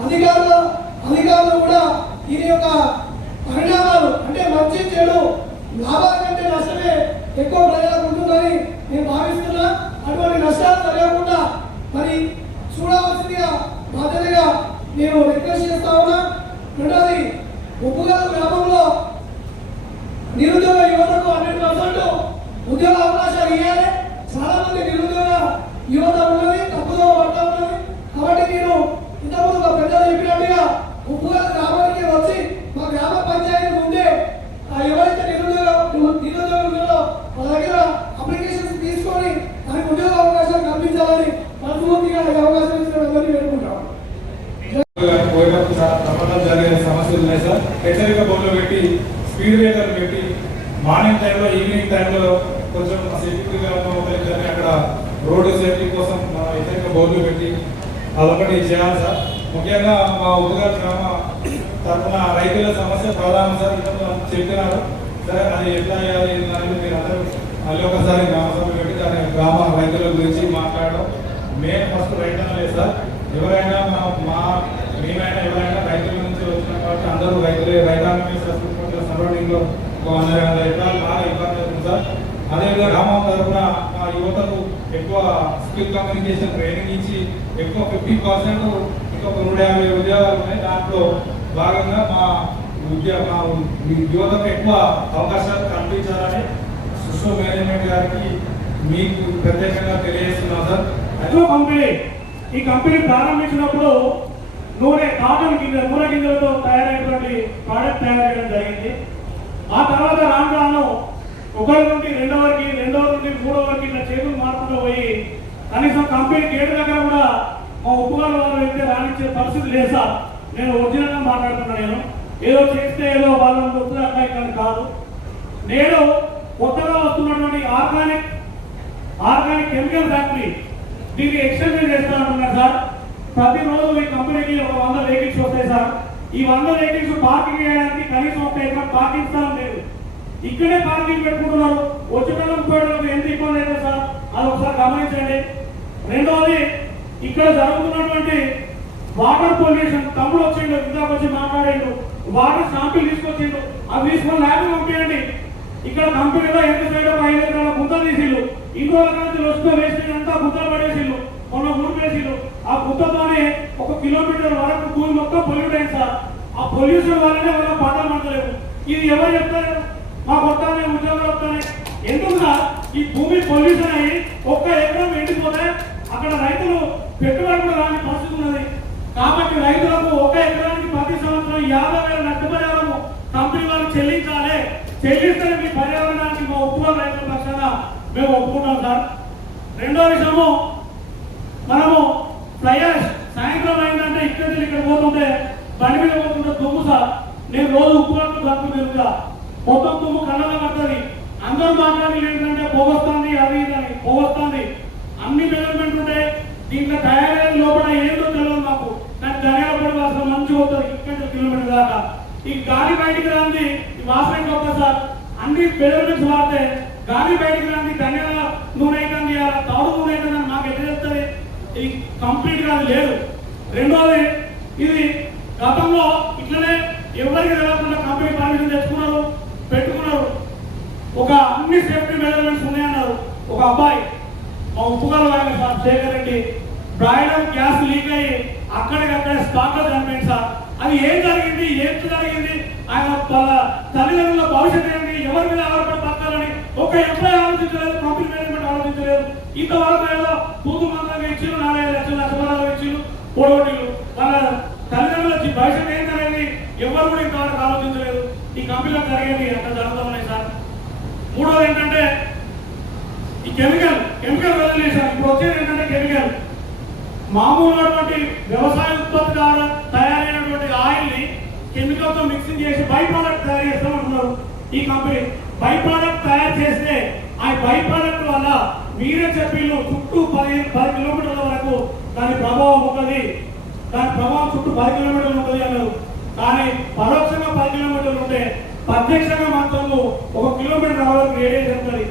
అధికారులు అధికారులు కూడా దీని యొక్క పరిణామాలు అంటే మంచి చెడు లాభాల కంటే నష్టమే ఎక్కువ ప్రజలకు ఉంటుందని నేను భావిస్తున్నా. అటువంటి నష్టాలు జరగకుండా మరి చూడవలసిందిగా బాధ్యతగా నేను రిక్వెస్ట్ చేస్తా ఉన్నా. రెండోది ఉప్పుగల గ్రామంలో నిరుద్యోగ యువతకు హండ్రెడ్ పర్సెంట్ ఉద్యోగ అవకాశాలు ఇవ్వాలి చాలా మంది నిరుద్యోగ యువత ఉన్నది తప్పుదో పట్ల ఉన్నది కాబట్టి నేను ఇంతకుముందు మా పెద్దలు చెప్పినట్టుగా ఉప్పుగల గ్రామానికి వచ్చి మా గ్రామ పంచాయతీ ముందే ఆ ఎవరైతే నిరుద్యోగ నిరుద్యోగులు ఉన్నారో వాళ్ళ దగ్గర అప్లికేషన్స్ తీసుకొని దానికి ఉద్యోగ అవకాశాలు కల్పించాలని మనస్ఫూర్తిగా ఈ అవకాశం ఇచ్చిన అందరినీ వేడుకుంటాం పోయేటప్పుడు సార్ ప్రమాదాలు జరిగే సమస్యలు ఉన్నాయి సార్ హెచ్చరిక బోర్డులు పెట్టి స్పీడ్ పెట్టి మార్నింగ్ టైంలో ఈవినింగ్ టైంలో కొంచెం సేఫ్టీగా ఉన్న అక్కడ రోడ్డు సేఫ్టీ కోసం మా హెచ్చరిక బోర్డు పెట్టి అదొకటి చేయాలి సార్. ముఖ్యంగా మా ఉదగా గ్రామ తరఫున రైతుల సమస్య ప్రధానం సార్ ఇంతకు చెప్పినారు. సరే అది ఎట్లా చేయాలి ఏంటనేది మీరు అందరూ మళ్ళీ ఒకసారి గ్రామ సభ పెట్టి దాని గ్రామ రైతుల గురించి మాట్లాడడం. మెయిన్ ఫస్ట్ రైతన్నలే సార్. ఎవరైనా మా మా మేమైనా ఎవరైనా రైతుల కాబట్టి అందరూ రైతులే రైతాంగమే సరౌండింగ్లో ఒక వంద వంద ఎకరాలు బాగా ఇబ్బంది అవుతుంది సార్. అదేవిధంగా గ్రామం తరఫున మా యువతకు ఎక్కువ స్కిల్ కమ్యూనికేషన్ ట్రైనింగ్ ఇచ్చి ఎక్కువ ఫిఫ్టీ పర్సెంట్ ఇంకొక నూట యాభై ఉద్యోగాలు ఉన్నాయి. దాంట్లో భాగంగా మా ఉద్యోగ మా యువతకు ఎక్కువ అవకాశాలు కల్పించాలని సుష్మ మేనేజ్మెంట్ గారికి మీకు ప్రత్యేకంగా తెలియజేస్తున్నాం సార్. కంపెనీ ఈ కంపెనీ ప్రారంభించినప్పుడు నూనె కాటన్ గింజ ప్రోడక్ట్ తయారు చేయడం జరిగింది. ఆ తర్వాత రాను ఒకరి నుండి రెండో వరకు రెండో నుండి మూడో వరకు ఇట్లా చేతులు మార్పులో పోయి కనీసం కంపెనీ గేట్ దగ్గర కూడా మా ఉప్పుగాల వాళ్ళు అయితే రాణించే పరిస్థితి లేదు సార్. నేను ఒరిజినల్గా మాట్లాడుతున్నాను మాట్లాడుతున్నా నేను. ఏదో చేస్తే ఏదో వాళ్ళని ఉప్పుగా ఇక్కడ కాదు. నేను కొత్తగా వస్తున్నటువంటి ఆర్గానిక్ ఆర్గానిక్ కెమికల్ ఫ్యాక్టరీ దీన్ని ఎక్స్టెన్షన్ చేస్తానంటున్నారు సార్. ప్రతిరోజు మీ కంపెనీకి ఒక వంద వెహికల్స్ వస్తాయి సార్. ఈ వంద వెహికల్స్ పార్కింగ్ చేయడానికి కనీసం ఒక ఎకరం పార్కింగ్ స్థలం లేదు. ఇక్కడే పార్కింగ్ పెట్టుకుంటున్నారు. వచ్చేటప్పుడు పోయేటప్పుడు ఎంత ఇబ్బంది అయితే సార్? అది ఒకసారి గమనించండి. రెండవది ఇక్కడ జరుగుతున్నటువంటి వాటర్ పొల్యూషన్ తమ్ముడు వచ్చిండు ఇందాక వచ్చి మాట్లాడిండు. వాటర్ శాంపిల్ తీసుకొచ్చిండు. అవి తీసుకొని ల్యాబ్ పంపించండి ఇక్కడ కంపెనీలో ఎంత సైడ్ ఐదు ఎకరాల గుంత తీసిల్లు ఇంకో రకాల వస్తువు వేసిన అంతా గుంతలు పడేసిళ్ళు మొన్న మూడు ఆ గుంతతోనే ఒక కిలోమీటర్ వరకు భూమి మొత్తం పొల్యూట్ అయింది సార్. ఆ పొల్యూషన్ వల్లనే మనం పంటలు పంటలేవు ఇది ఎవరు చెప్తారు? మా కొత్తనే ఉద్యోగాలు వస్తాయి ఎందుకు సార్? ఈ భూమి పొల్యూషన్ అయ్యి ఒక్క ఎకరం ఎండిపోతే అక్కడ రైతులు పెట్టుబడి కూడా రాని పరిస్థితి ఉన్నది. కాబట్టి రైతులకు ఒక ఎకరానికి ప్రతి సంవత్సరం యాభై వేల నష్టపరిహారం కంపెనీ వాళ్ళు చెల్లించాలి. చెల్లిస్తే మీ పర్యావరణానికి మా ఒప్పుకో రైతుల పక్షాన మేము ఒప్పుకుంటాం సార్. రెండో విషయము మనము ఫ్లైయర్స్ సాయంత్రం అయిందంటే ఇక్కడ ఇక్కడ పోతుంటే బండి మీద పోతుంటే దుమ్ము సార్. నేను రోజు ఉప్పు దక్కు తిరుగుతా మొత్తం దుమ్ము కళ్ళలో పడుతుంది. అందరూ మాట్లాడి ఏంటంటే పోగొస్తుంది అది ఇది పోగొస్తుంది. అన్ని మెజర్మెంట్ ఉంటే దీంట్లో తయారైన లోపల ఏదో తెలియదు మాకు. కానీ ధనియాల వాసన మంచి పోతుంది ఇక్కడ కిలోమీటర్ దాకా. ఈ గాలి బయటికి రాంది వాసన గొప్ప సార్. అన్ని మెజర్మెంట్స్ వాడితే గాలి బయటికి రాంది ధనియాల నూనె అవుతుంది తౌడు నూనె అవుతుంది అని మాకు ఎట్లా చెప్తుంది ఇది కంప్లీట్గా లేదు. రెండోది ఇది గతంలో ఇట్లనే ఎవరికి తెలియకుండా కంపెనీ పర్మిషన్ తెచ్చుకున్నారు పెట్టుకున్నారు. ఒక అన్ని సేఫ్టీ మెజర్మెంట్స్ ఉన్నాయన్నారు. ఒక అబ్బాయి మా Uppugal sir Shekhar Reddy boiler gas leak అయ్యి అక్కడికక్కడే స్పాట్లో చనిపోయింది సార్. అది ఏం జరిగింది ఏం జరిగింది ఆయన వాళ్ళ తల్లిదండ్రుల భవిష్యత్తు ఏంటి ఎవరి మీద ఆధారపడి బతకాలని ఒక ఎంప్లాయీ ఆలోచించలేదు కంపెనీ మేనేజ్మెంట్ ఇంతవరకు ఏదో కూతు మంత్రంగా ఇచ్చిండు నాలుగైదు లక్షలు నష్టపరాలు ఇచ్చిండు పొడవటిలు వాళ్ళ తల్లిదండ్రుల జీ- భవిష్యత్తు ఏంటనేది ఎవరు కూడా ఇంతవరకు ఆలోచించలేదు. ఈ కంపెనీలో జరిగేది అక్కడ జరుగుతూ ఉన్నాయి సార్. మూడోది ఏంటంటే ఈ కెమికల్ కెమికల్ వదిలేసారు ఇప్పుడు వచ్చేది ఏంటంటే కెమికల్. మామూలుగా వ్యవసాయ ఉత్పత్తి ద్వారా తయారైనటువంటి ఆయిల్ని కెమికల్తో మిక్సింగ్ చేసి బై ప్రోడక్ట్ తయారు చేస్తామంటున్నారు ఈ కంపెనీ. బై ప్రోడక్ట్ తయారు చేస్తే ఆ వల్ల మీరే చెప్పిళ్ళు చుట్టూ పది పది కిలోమీటర్ల వరకు దాని ప్రభావం ఉంటుంది. దాని ప్రభావం చుట్టూ పది కిలోమీటర్లు ఉంటుంది అన్నారు. కానీ పరోక్షంగా పది కిలోమీటర్లు ఉంటే ప్రత్యక్షంగా మాత్రము ఒక కిలోమీటర్ రావడానికి రేడియస్ ఉంటుంది.